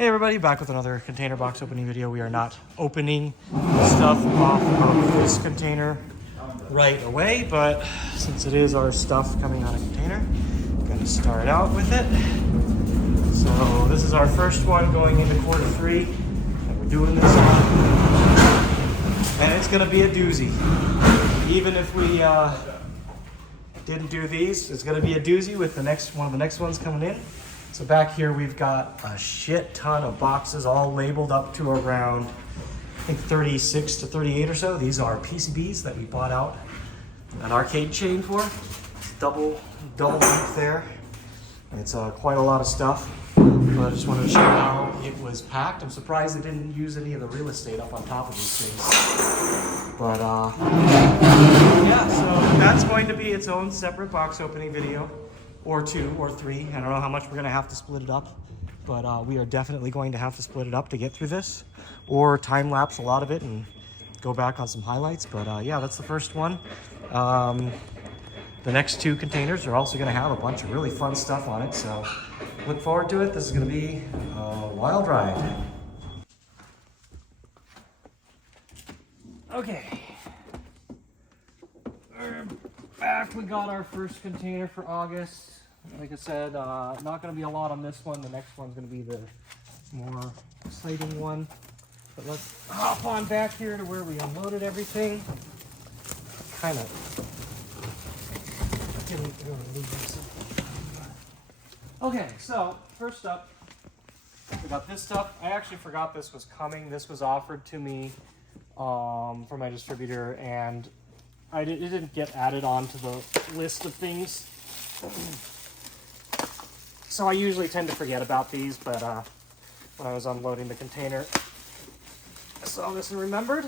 Hey everybody, back with another container box opening video. We are not opening stuff off of this container right away, but since it is our stuff coming out of container, I'm gonna start out with it. So this is our first one going into Q3 that we're doing this on. And it's gonna be a doozy. Even if we didn't do these, it's gonna be a doozy with the next one of the next ones coming in. So back here we've got a shit ton of boxes all labeled up to around, I think 36 to 38 or so. These are PCBs that we bought out an arcade chain for. It's double length there. It's quite a lot of stuff, but I just wanted to show how it was packed. I'm surprised they didn't use any of the real estate up on top of these things. But yeah, so that's going to be its own separate box opening video. Or 2 or 3. I don't know how much we're gonna have to split it up, but we are definitely going to have to split it up to get through this, or time lapse a lot of it and go back on some highlights. But yeah, that's the first one. The next 2 containers are also gonna have a bunch of really fun stuff on it, so look forward to it. This is gonna be a wild ride. Okay. We're back. We got our first container for August. Like I said, not going to be a lot on this one. The next one's going to be the more exciting one. But let's hop on back here to where we unloaded everything. Kind of didn't really leave this. Okay, so first up, we got this stuff. I actually forgot this was coming. This was offered to me from my distributor, and it didn't get added on to the list of things. So I usually tend to forget about these, but when I was unloading the container, I saw this and remembered.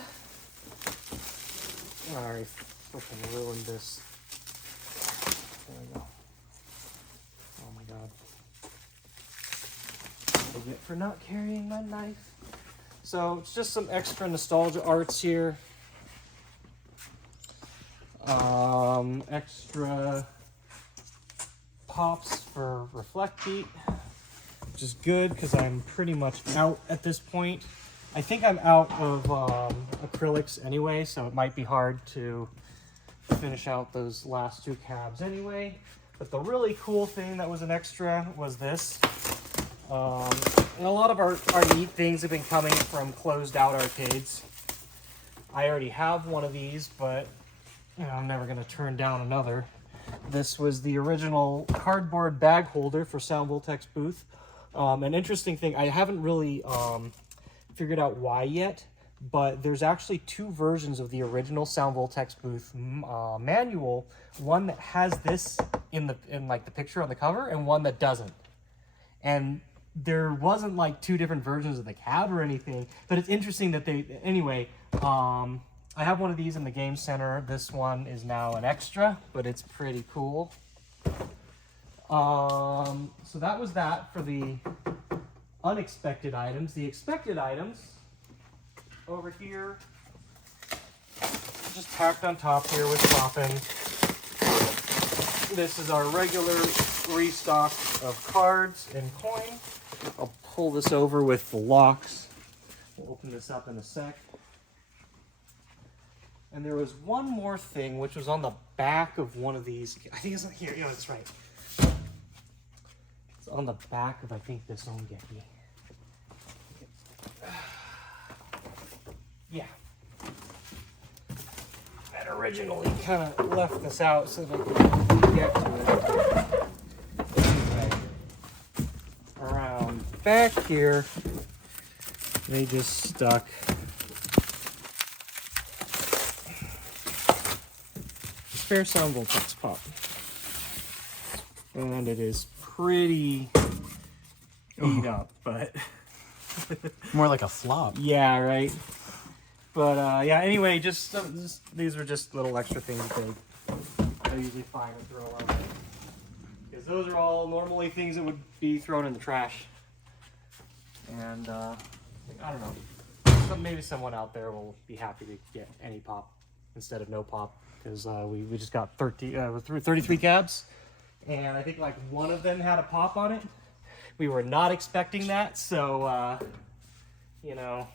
I already freaking ruined this. There we go. Oh my god. What do I get for not carrying my knife? So it's just some extra nostalgia arts here. Extra pops for Reflect Beat, which is good because I'm pretty much out at this point. I think I'm out of acrylics anyway, so it might be hard to finish out those last 2 cabs anyway. But the really cool thing that was an extra was this. And a lot of our neat things have been coming from closed out arcades. I already have one of these, but you know, I'm never going to turn down another. This was the original cardboard bag holder for SDVX Booth. An interesting thing, I haven't really figured out why yet, but there's actually 2 versions of the original SDVX Booth manual. One that has this in like the picture on the cover, and one that doesn't. And there wasn't like 2 different versions of the cab or anything, but it's interesting that they, anyway, I have one of these in the game center. This one is now an extra, but it's pretty cool. So that was that for the unexpected items. The expected items over here, just packed on top here with poppin'. This is our regular restock of cards and coin. I'll pull this over with the locks. We'll open this up in a sec. And there was one more thing, which was on the back of one of these. I think it's here. Yeah, that's right. It's on the back of, I think, this Ongeki. Yeah. I had originally kind of left this out so that I could get to it. Anyway, around back here, they just stuck spare SDVX pop, and it is pretty beat up, but more like a flop. Yeah, right. But yeah, anyway, just these are just little extra things that I usually find and throw away, because those are all normally things that would be thrown in the trash. And I don't know, maybe someone out there will be happy to get any pop instead of no pop, because we just got 33 cabs, and I think like one of them had a pop on it, We were not expecting that, so, you know.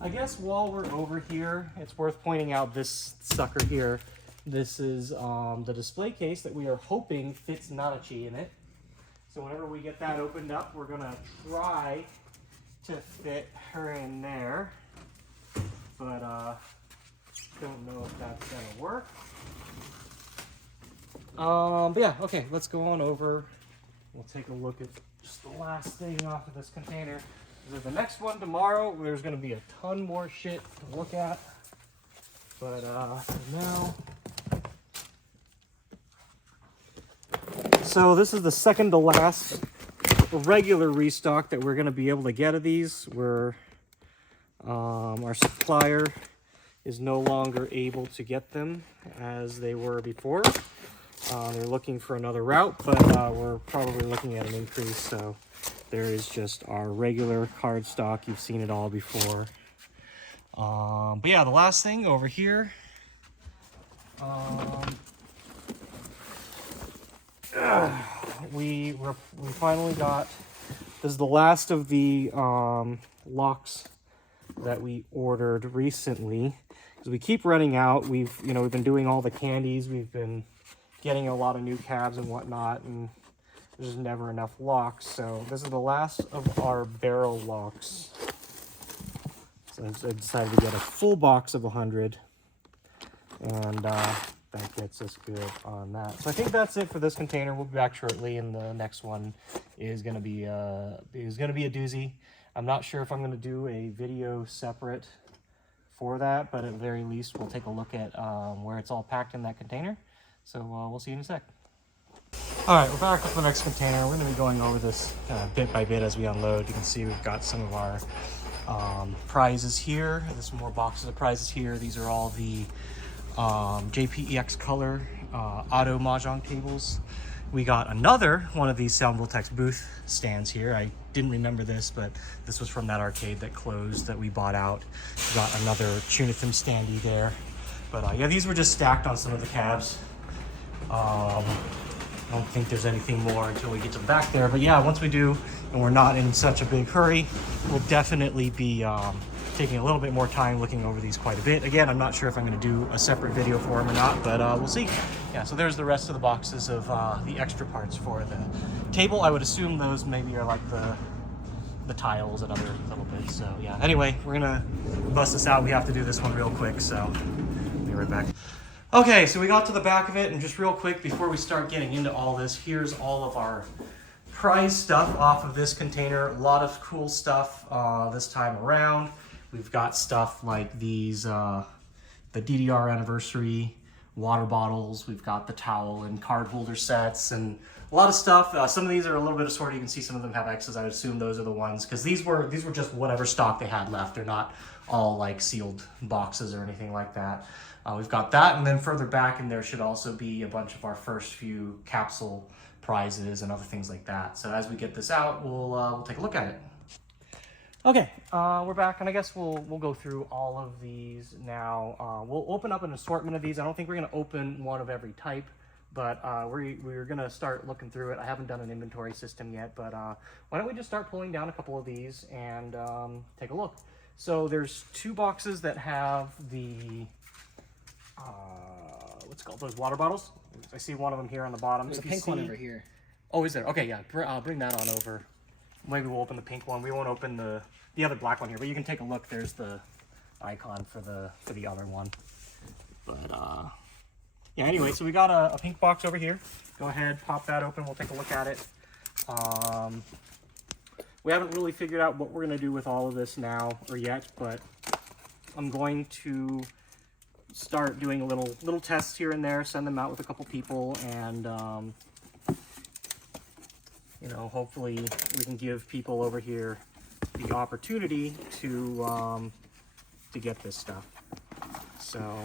I guess while we're over here, it's worth pointing out this sucker here. This is the display case that we are hoping fits Nanachi in it. So whenever we get that opened up, we're gonna try to fit her in there. But don't know if that's gonna work. But yeah, okay, let's go on over. We'll take a look at just the last thing off of this container. The next one tomorrow, there's gonna be a ton more shit to look at. But for now. So this is the second to last regular restock that we're gonna be able to get of these. Our supplier is no longer able to get them as they were before. They're looking for another route, but we're probably looking at an increase. So there is just our regular card stock. You've seen it all before. But yeah, the last thing over here. We finally got. This is the last of the locks that we ordered recently. Because we keep running out. We've been doing all the candies. We've been getting a lot of new cabs and whatnot, and there's never enough locks. So this is the last of our barrel locks. So I decided to get a full box of 100, and that gets us good on that. So I think that's it for this container. We'll be back shortly, and the next one is gonna be a doozy. I'm not sure if I'm gonna do a video separate for that, but at the very least, we'll take a look at where it's all packed in that container. So we'll see you in a sec. All right, we're back with the next container. We're going to be going over this bit by bit as we unload. You can see we've got some of our prizes here. There's some more boxes of prizes here. These are all the JPEX color auto Mahjong tables. We got another one of these SDVX Booth stands here. I didn't remember this, but this was from that arcade that closed that we bought out. We got another Tunithim standee there. But yeah, these were just stacked on some of the cabs. I don't think there's anything more until we get to the back there. But yeah, once we do, and we're not in such a big hurry, we'll definitely be taking a little bit more time looking over these quite a bit. Again, I'm not sure if I'm going to do a separate video for them or not, but we'll see. Yeah, so there's the rest of the boxes of the extra parts for the table. I would assume those maybe are like the tiles and other little bits. So yeah, anyway, we're going to bust this out. We have to do this one real quick, so I'll be right back. Okay, so we got to the back of it, and just real quick before we start getting into all this, here's all of our prize stuff off of this container. A lot of cool stuff this time around. We've got stuff like these, the DDR anniversary water bottles. We've got the towel and card holder sets and a lot of stuff. Some of these are a little bit assorted. You can see some of them have X's. I would assume those are the ones, because these were just whatever stock they had left. They're not all like sealed boxes or anything like that. We've got that, and then further back in there should also be a bunch of our first few capsule prizes and other things like that. So as we get this out, we'll take a look at it. Okay, we're back, and I guess we'll go through all of these now. We'll open up an assortment of these. I don't think we're going to open one of every type, but we're going to start looking through it. I haven't done an inventory system yet, but why don't we just start pulling down a couple of these and take a look. So there's two boxes that have the what's it called, those water bottles. I see one of them here on the bottom. There's a pink one over here. Oh, is there? Okay, yeah, bring that on over. Maybe we'll open the pink one. We won't open the other black one here, but you can take a look. There's the icon for the other one. But yeah, anyway, so we got a pink box over here. Go ahead, pop that open. We'll take a look at it. We haven't really figured out what we're gonna do with all of this now or yet, but I'm going to start doing a little tests here and there, send them out with a couple people, and you know, hopefully we can give people over here the opportunity to get this stuff. So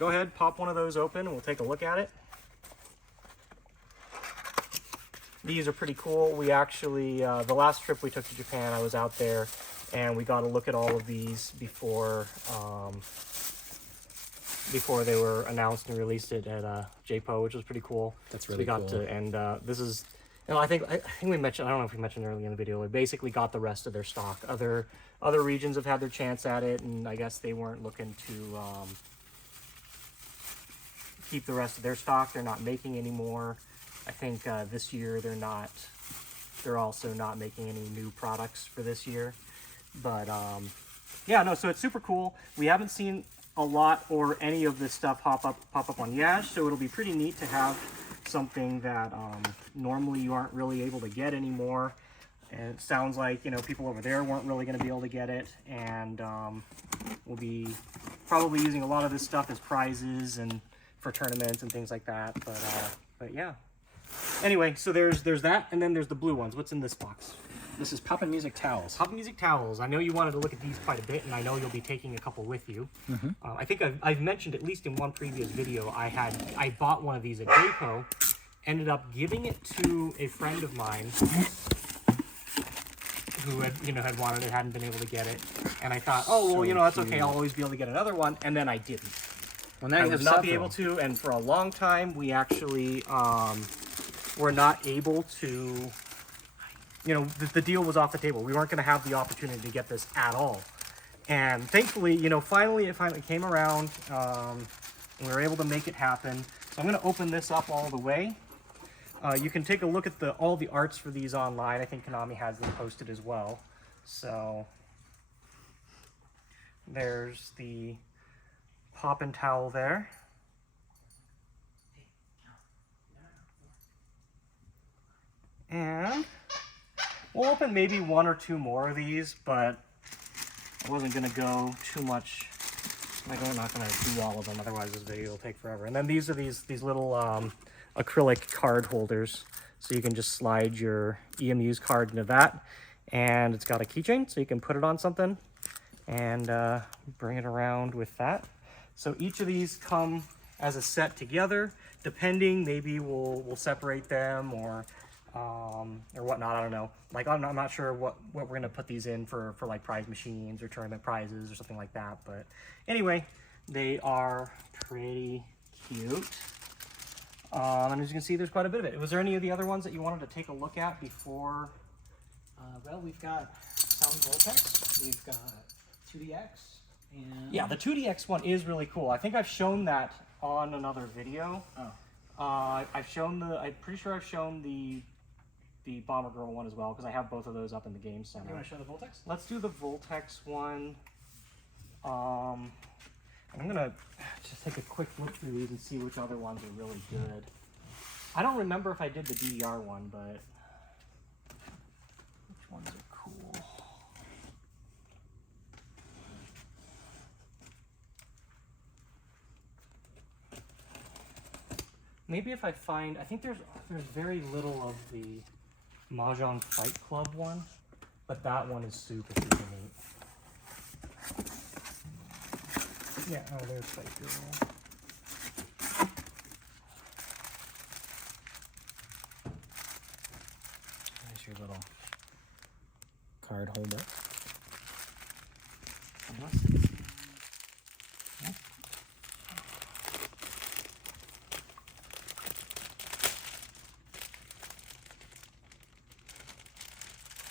go ahead, pop one of those open, and we'll take a look at it. These are pretty cool. We actually, the last trip we took to Japan, I was out there, and we got to look at all of these before before they were announced and released it at JPO, which was pretty cool. That's So really we got cool. to, and this is, you know, I think we mentioned, I don't know if we mentioned earlier in the video, we basically got the rest of their stock. Other regions have had their chance at it, and I guess they weren't looking to keep the rest of their stock. They're not making any more. I think this year they're also not making any new products for this year. But yeah, no, so it's super cool. We haven't seen a lot or any of this stuff pop up on Yash, so it'll be pretty neat to have something that normally you aren't really able to get anymore. And it sounds like, you know, people over there weren't really going to be able to get it, and we'll be probably using a lot of this stuff as prizes and for tournaments and things like that. But yeah. Anyway, so there's that, and then there's the blue ones. What's in this box? This is Poppin' Music towels. Poppin' Music towels. I know you wanted to look at these quite a bit, and I know you'll be taking a couple with you. I think I've mentioned, at least in one previous video, I bought one of these at JPO, ended up giving it to a friend of mine who had wanted it, hadn't been able to get it, and I thought, oh well, that's okay. I'll always be able to get another one, and then I didn't. Well, now I you would have not be several. able to, and for a long time we actually were not able to. The deal was off the table. We weren't going to have the opportunity to get this at all. And thankfully, finally it came around, and we were able to make it happen. So I'm going to open this up all the way. You can take a look at all the arts for these online. I think Konami has them posted as well. So there's the Poppin' towel there. And we'll open maybe one or two more of these, but I wasn't going to go too much. I'm not going to do all of them, otherwise this video will take forever. And then these are these little acrylic card holders, so you can just slide your EMU's card into that, and it's got a keychain, so you can put it on something and bring it around with that. So each of these come as a set together. Depending, maybe we'll separate them or whatnot. I don't know. Like I'm not sure what we're gonna put these in for like prize machines or tournament prizes or something like that. But anyway, they are pretty cute. And as you can see, there's quite a bit of it. Was there any of the other ones that you wanted to take a look at before? Well, we've got Sound Vortex, we've got 2DX, and... Yeah, the 2DX one is really cool. I think I've shown that on another video. Oh. I'm pretty sure I've shown the Bomber Girl one as well, because I have both of those up in the game center. You want to show the Vortex? Let's do the Voltex one. I'm gonna just take a quick look through these and see which other ones are really good. I don't remember if I did the DDR one, but which ones are cool? Maybe if I find, I think there's very little of the Mahjong Fight Club one, but that one is super neat. Yeah, oh, there's Fight Girl. There's your little card holder.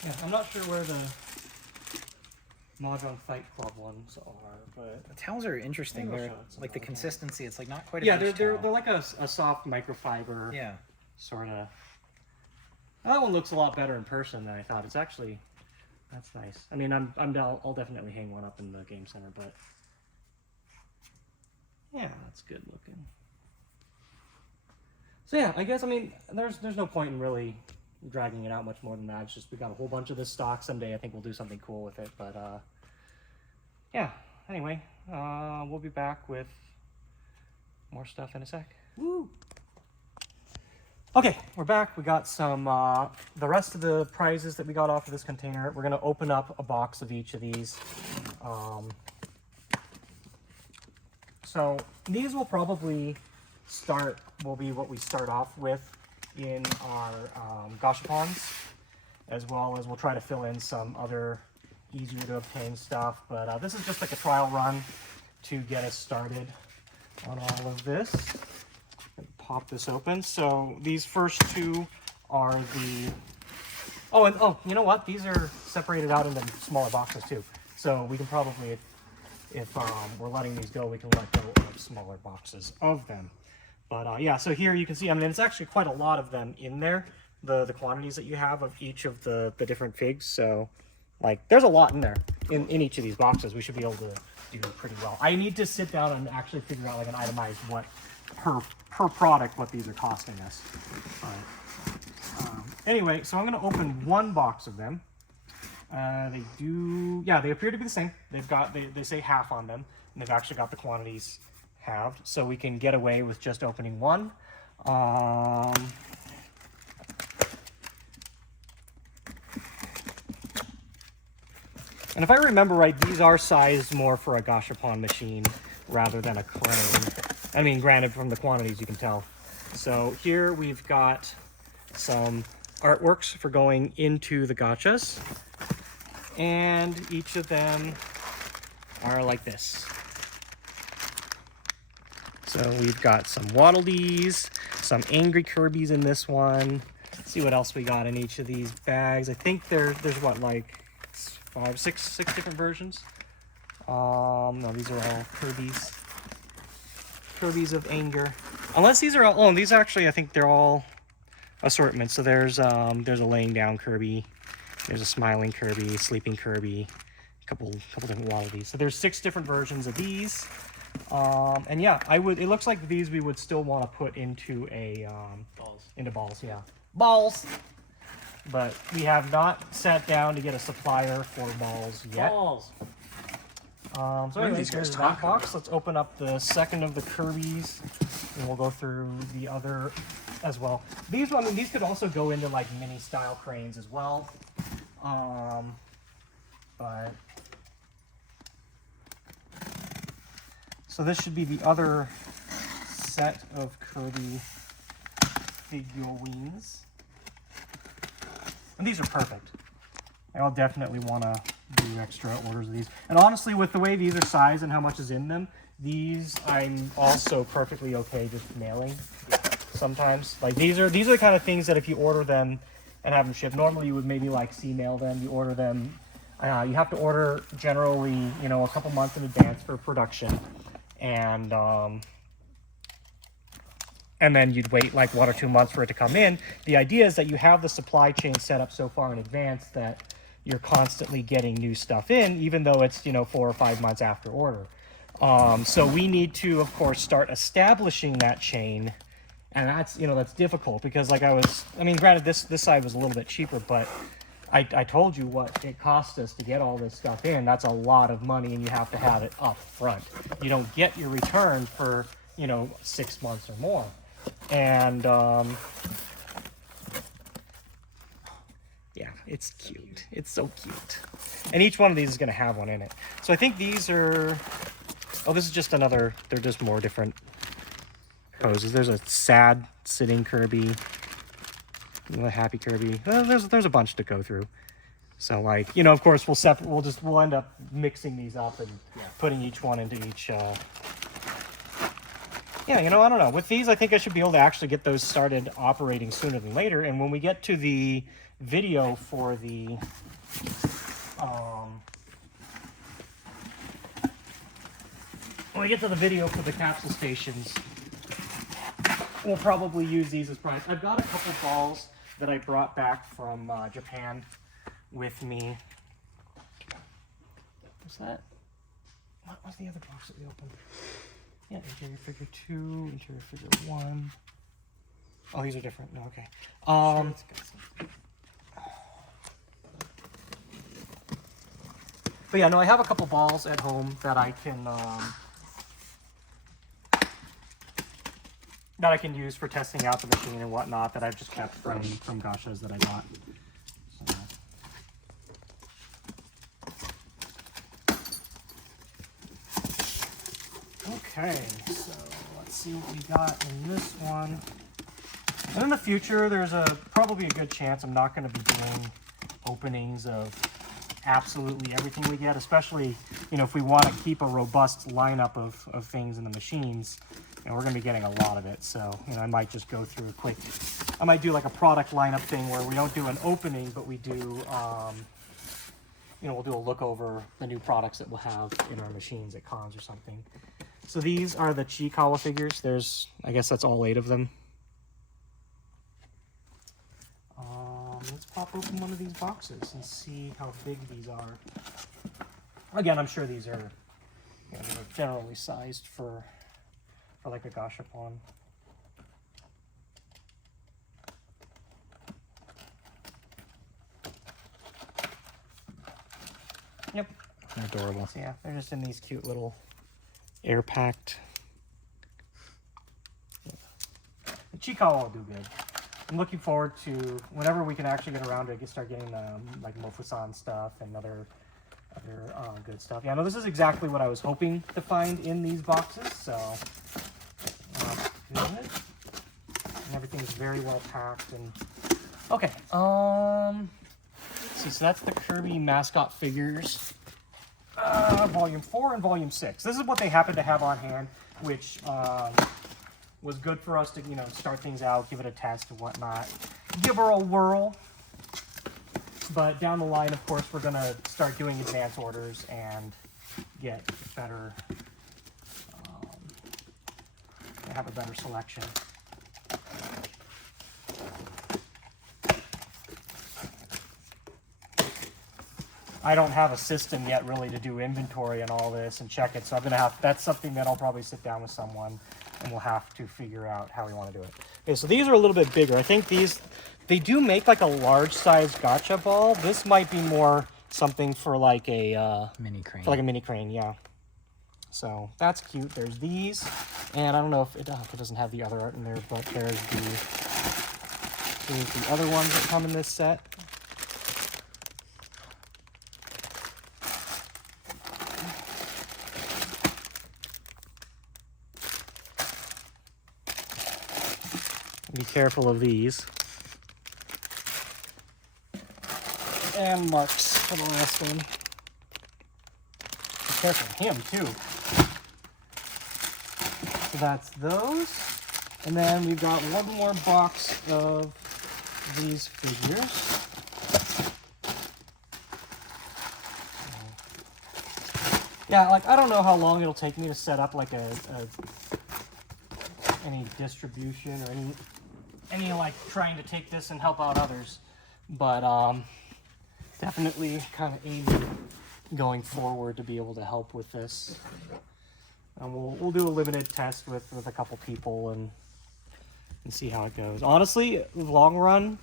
Yeah, I'm not sure where the Mahjong Fight Club ones are, but The towels are interesting. Maybe I'll They're show it some like the other time. consistency. It's like not quite a yeah, beach they're towel. like a soft microfiber Yeah. sort of. That one looks a lot better in person than I thought. It's actually, that's nice. I mean, I'll definitely hang one up in the game center, but yeah, that's good looking. So yeah, I guess, I mean, there's no point in really dragging it out much more than that. It's just we got a whole bunch of this stock. Someday I think we'll do something cool with it, but yeah, anyway, we'll be back with more stuff in a sec. Woo! Okay, we're back. We got some the rest of the prizes that we got off of this container. We're gonna open up a box of each of these. So these will probably will be what we start off with in our gashapons, as well as we'll try to fill in some other easier to obtain stuff. But this is just like a trial run to get us started. on all of this. Pop this open. So these first two are the... Oh, and oh, you know what? These are separated out into smaller boxes too. So we can probably, if we're letting these go, we can let go of smaller boxes of them. But yeah, so here you can see, I mean, it's actually quite a lot of them in there, the quantities that you have of each of the different figs. So like, there's a lot in there in each of these boxes. We should be able to do pretty well. I need to sit down and actually figure out like an itemized what per product, what these are costing us. Anyway, so I'm going to open one box of them. They do, yeah, they appear to be the same. They've got, they say half on them, and they've actually got the quantities halved, so we can get away with just opening one. And if I remember right, these are sized more for a gashapon machine rather than a crane. I mean, granted, from the quantities you can tell. So here we've got some artworks for going into the gachas, and each of them are like this. So we've got some Waddle Dees, some Angry Kirbys in this one. Let's see what else we got in each of these bags. I think there's what, like 5, 6 different versions. No, these are all Kirbys. Kirbys of Anger. Unless these are all, oh, these actually, I think they're all assortments. So there's a laying down Kirby, there's a smiling Kirby, sleeping Kirby, a couple different Waddle Dees. So there's 6 different versions of these. And yeah, it looks like these we would still want to put into a balls, yeah. Balls. But we have not sat down to get a supplier for balls yet. Balls. So anyway, there's that box. Let's open up the second of the Kirbys, and we'll go through the other as well. These, I mean, these could also go into like mini style cranes as well. But so this should be the other set of Kirby figurines. And these are perfect. I'll definitely want to do extra orders of these. And honestly, with the way these are sized and how much is in them, these I'm also perfectly okay just mailing sometimes. Like these are the kind of things that if you order them and have them shipped, normally you would maybe like C-mail them. You order them, you have to order generally, you know, a couple months in advance for production. And then you'd wait like 1 or 2 months for it to come in. The idea is that you have the supply chain set up so far in advance that you're constantly getting new stuff in, even though it's, you know, 4 or 5 months after order. So we need to, of course, start establishing that chain. And that's, you know, that's difficult because like I mean, granted, this side was a little bit cheaper, but I told you what it cost us to get all this stuff in. That's a lot of money, and you have to have it up front. You don't get your return for, you know, 6 months or more. And yeah, it's cute. It's so cute. And each one of these is going to have one in it. So I think these are, oh, this is just another, they're just more different poses. There's a sad sitting Kirby, a happy Kirby. There's a bunch to go through. So like, you know, of course we'll end up mixing these up and putting each one into each yeah, you know, I don't know. With these, I think I should be able to actually get those started operating sooner than later. And when we get to the video for the capsule stations, we'll probably use these as prize. I've got a couple balls that I brought back from Japan with me. What's that? What was the other box that we opened? Yeah, interior figure 2, interior figure 1. Oh, these are different. No, okay. But yeah, no, I have a couple balls at home that I can use for testing out the machine and whatnot that I've just kept from gachas that I got. So. Okay, so let's see what we got in this one. And in the future, there's probably a good chance I'm not going to be doing openings of absolutely everything we get, especially, you know, if we want to keep a robust lineup of things in the machines, and we're going to be getting a lot of it. So, you know, I might just go through a quick, I might do like a product lineup thing where we don't do an opening, but we do, you know, we'll do a look over the new products that we'll have in our machines at cons or something. So these are the Chikawa figures. There's, I guess that's all 8 of them. Let's pop open one of these boxes and see how big these are. Again, I'm sure these are, you know, they're generally sized for like a gashapon. Yep. Adorable. So yeah, they're just in these cute little air packed. The Chikawa will do good. I'm looking forward to whenever we can actually get around to start getting like Mofusan stuff and other good stuff. Yeah, no, this is exactly what I was hoping to find in these boxes. So good. And everything is very well packed. And okay, let's see. So that's the Kirby mascot figures, volume 4 and volume 6. This is what they happen to have on hand, which was good for us to, you know, start things out, give it a test and whatnot, give her a whirl. But down the line, of course, we're gonna start doing advance orders and get better, have a better selection. I don't have a system yet really to do inventory and all this and check it, so I'm gonna have, that's something that I'll probably sit down with someone and we'll have to figure out how we want to do it. Okay, so these are a little bit bigger. I think these, they do make like a large size gacha ball. This might be more something for like a mini crane. For like a mini crane, yeah. So that's cute. There's these, and I don't know if it doesn't have the other art in there, but there's the other ones that come in this set. Be careful of these. And marks for the last one. Be careful of him too. So that's those. And then we've got one more box of these figures. Yeah, like I don't know how long it'll take me to set up like any distribution or any like trying to take this and help out others, but definitely kind of aiming going forward to be able to help with this. And we'll do a limited test with a couple people and see how it goes. Honestly, long run,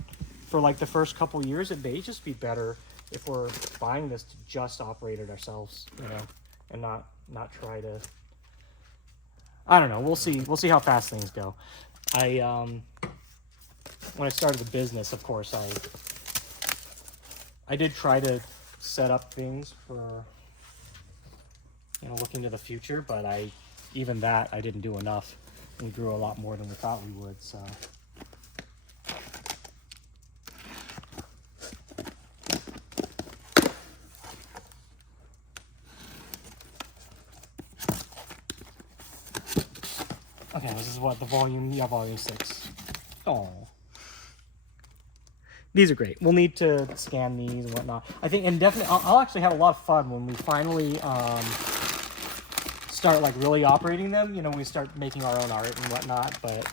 for like the first couple years, it may just be better if we're buying this to just operate it ourselves, you know, and not try to. I don't know. We'll see. We'll see how fast things go. When I started the business, of course, I did try to set up things for, you know, looking to the future, but even that I didn't do enough. We grew a lot more than we thought we would, so. Okay, this is what the volume 6. Oh. These are great. We'll need to scan these and whatnot. I think, and definitely, I'll actually have a lot of fun when we finally start like really operating them. You know, we start making our own art and whatnot. But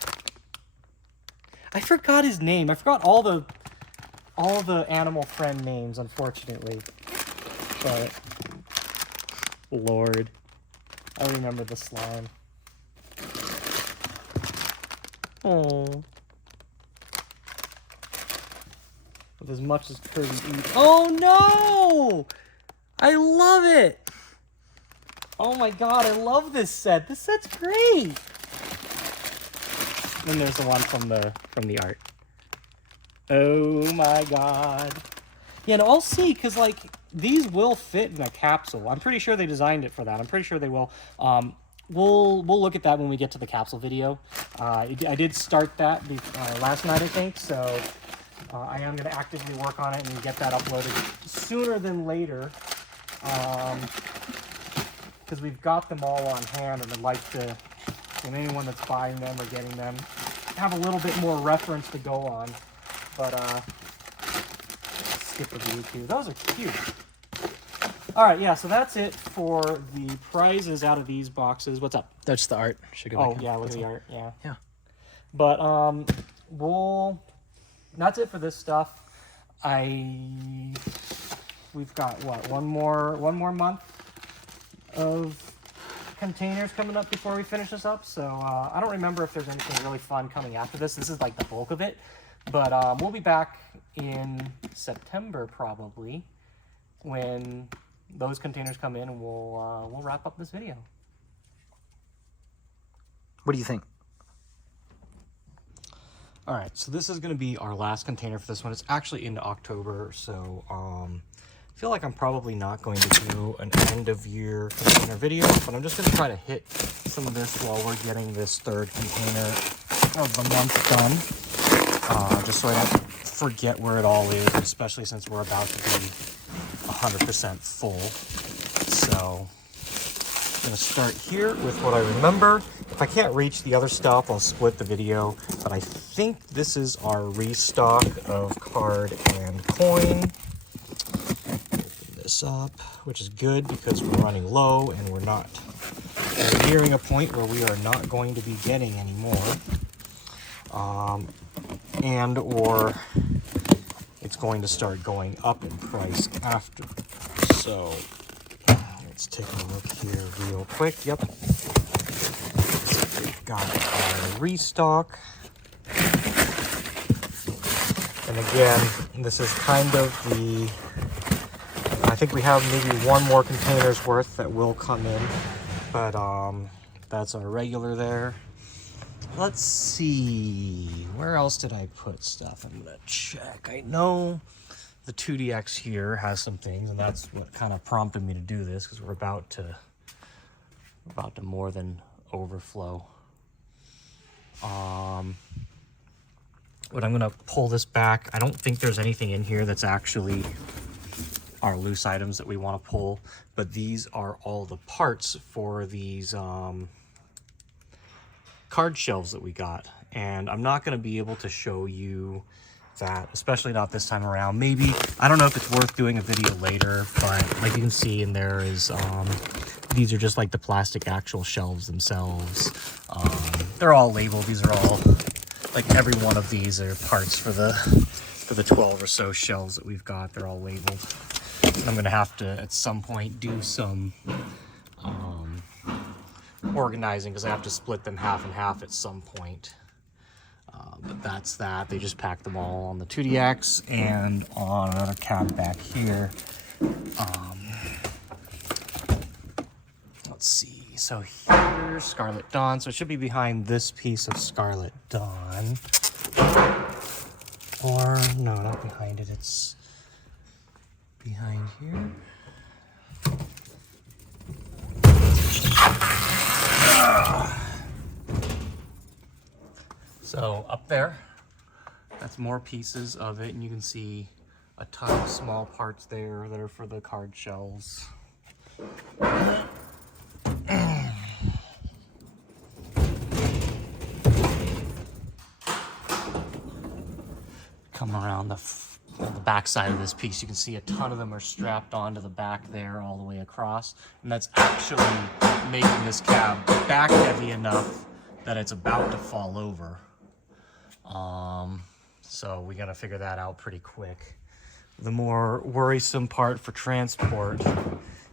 I forgot his name. I forgot all the animal friend names, unfortunately. But Lord, I remember the slime. Oh. With as much as Kirby eats. Oh no! I love it! Oh my god, I love this set. This set's great! Then there's the one from the art. Oh my god. Yeah, no, I'll see, because like these will fit in a capsule. I'm pretty sure they designed it for that. I'm pretty sure they will. We'll look at that when we get to the capsule video. I did start that last night, I think, so I am going to actively work on it and get that uploaded sooner than later. Because we've got them all on hand, and I'd like to, and anyone that's buying them or getting them, have a little bit more reference to go on. But skip a view too. Those are cute. All right, yeah. So that's it for the prizes out of these boxes. What's up? That's the art. Should go Oh back yeah, look at the art. Yeah. Yeah. But that's it for this stuff. We've got what, one more month of containers coming up before we finish this up. So I don't remember if there's anything really fun coming after this. This is like the bulk of it. But we'll be back in September probably when those containers come in, and we'll wrap up this video. What do you think? All right, so this is going to be our last container for this one. It's actually into October, so I feel like I'm probably not going to do an end-of-year container video, but I'm just going to try to hit some of this while we're getting this third container of the month done, just so I don't forget where it all is, especially since we're about to be 100% full. So I'm going to start here with what I remember. If I can't reach the other stuff, I'll split the video, but I think this is our restock of card and coin. Open this up, which is good because we're running low and we're nearing a point where we are not going to be getting any more. And or it's going to start going up in price after. So let's take a look here real quick. Yep. We've got our restock. And again, this is kind of I think we have maybe one more container's worth that will come in, but that's our regular there. Let's see, where else did I put stuff? I'm gonna check. I know the 2DX here has some things, and that's what kind of prompted me to do this, because we're about to more than overflow. But I'm gonna pull this back. I don't think there's anything in here that's actually our loose items that we want to pull, but these are all the parts for these card shelves that we got, and I'm not going to be able to show you that, especially not this time around. Maybe, I don't know if it's worth doing a video later, but like you can see in there is these are just like the plastic actual shelves themselves. They're all labeled. These are all, like every one of these are parts for the 12 or so shelves that we've got. They're all labeled. And I'm going to have to at some point do some organizing, because I have to split them half and half at some point. But that's that. They just packed them all on the 2DX and on another cab back here. Let's see. So here's Scarlet Dawn. So it should be behind this piece of Scarlet Dawn. Or no, not behind it. It's behind here. So up there, that's more pieces of it, and you can see a ton of small parts there that are for the card shells. Come around the back side of this piece, you can see a ton of them are strapped onto the back there all the way across, and that's actually making this cab back heavy enough that it's about to fall over. So we got to figure that out pretty quick. The more worrisome part for transport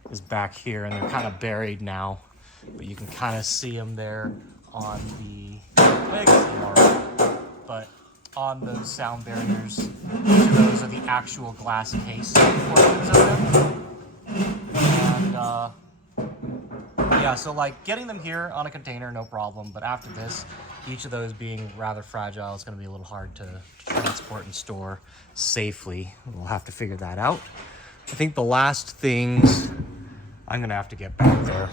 is back here, and they're kind of buried now, but you can kind of see them there on the but on those sound barriers. Those are the actual glass case portions of them. And yeah, so like getting them here on a container, no problem, but after this, each of those being rather fragile, it's going to be a little hard to transport and store safely. We'll have to figure that out. I think the last things I'm going to have to get back there,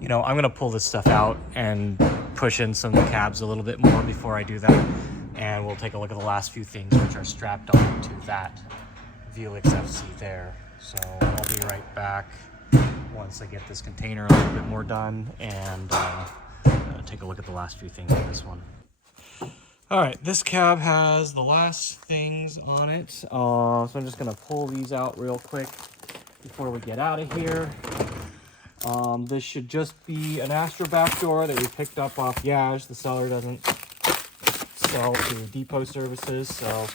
you know, I'm going to pull this stuff out and push in some of the cabs a little bit more before I do that. and we'll take a look at the last few things which are strapped onto that Velix FC there. So I'll be right back once I get this container a little bit more done and take a look at the last few things of this one. All right, this cab has the last things on it. So I'm just gonna pull these out real quick before we get out of here. This should just be an Astro back door that we picked up off Yaj. The seller doesn't sell to depot services, so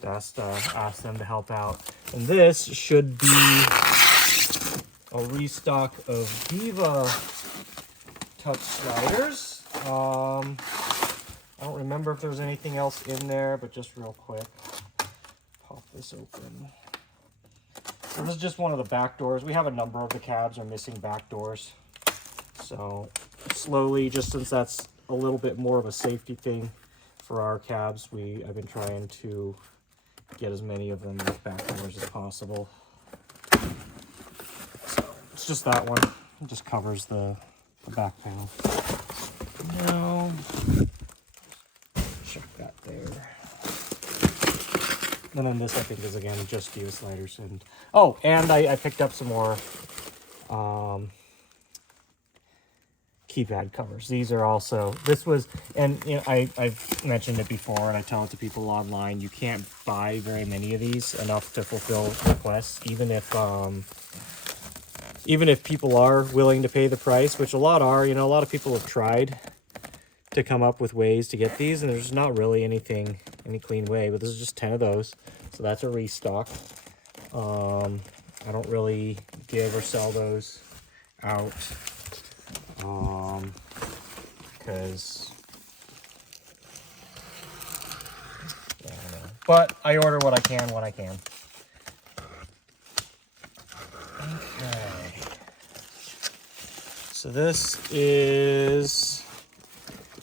just asked them to help out. And this should be a restock of Diva touch sliders. I don't remember if there was anything else in there, but just real quick, pop this open. So this is just one of the back doors. We have a number of the cabs are missing back doors. So slowly, just since that's a little bit more of a safety thing for our cabs, I've been trying to get as many of them with back doors as possible. So it's just that one. It just covers the back panel. No. Check that there. And then this, I think, is again just Diva sliders. And oh, and I picked up some more keypad covers. These are also, this was, and you know, I've mentioned it before, and I tell it to people online. You can't buy very many of these enough to fulfill requests, even if people are willing to pay the price, which a lot are. You know, a lot of people have tried to come up with ways to get these, and there's not really any clean way, but this is just 10 of those, so that's a restock. I don't really give or sell those out because I don't know. But I order what I can when I can. Okay, so this is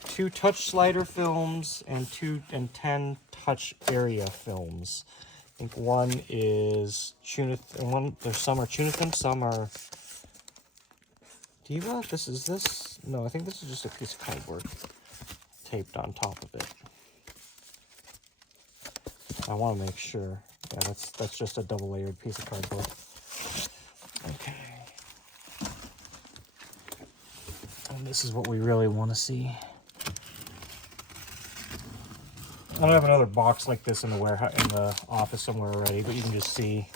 2 touch slider films and 10 touch area films. I think one is there's some are Tunithum, some are Diva. No, I think this is just a piece of cardboard taped on top of it. I want to make sure. Yeah, that's just a double layered piece of cardboard. Okay. And this is what we really want to see. I don't have another box like this in the warehouse, in the office somewhere already, but you can just see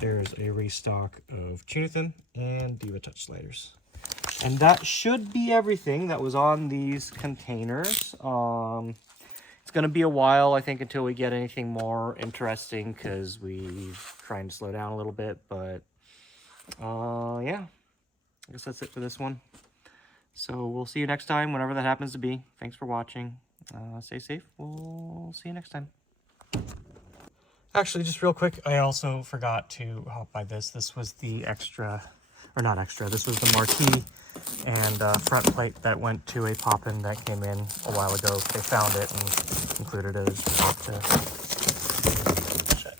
there's a restock of Tunithum and Diva touch sliders. And that should be everything that was on these containers. It's going to be a while, I think, until we get anything more interesting, because we're trying to slow down a little bit. But yeah, I guess that's it for this one. So we'll see you next time, whenever that happens to be. Thanks for watching. Stay safe. We'll see you next time. Actually, just real quick, I also forgot to hop by this. This was the extra, or not extra, this was the marquee and front plate that went to a pop-in that came in a while ago. They found it and included it as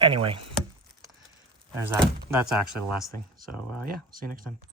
anyway, there's that. That's actually the last thing. So yeah, see you next time.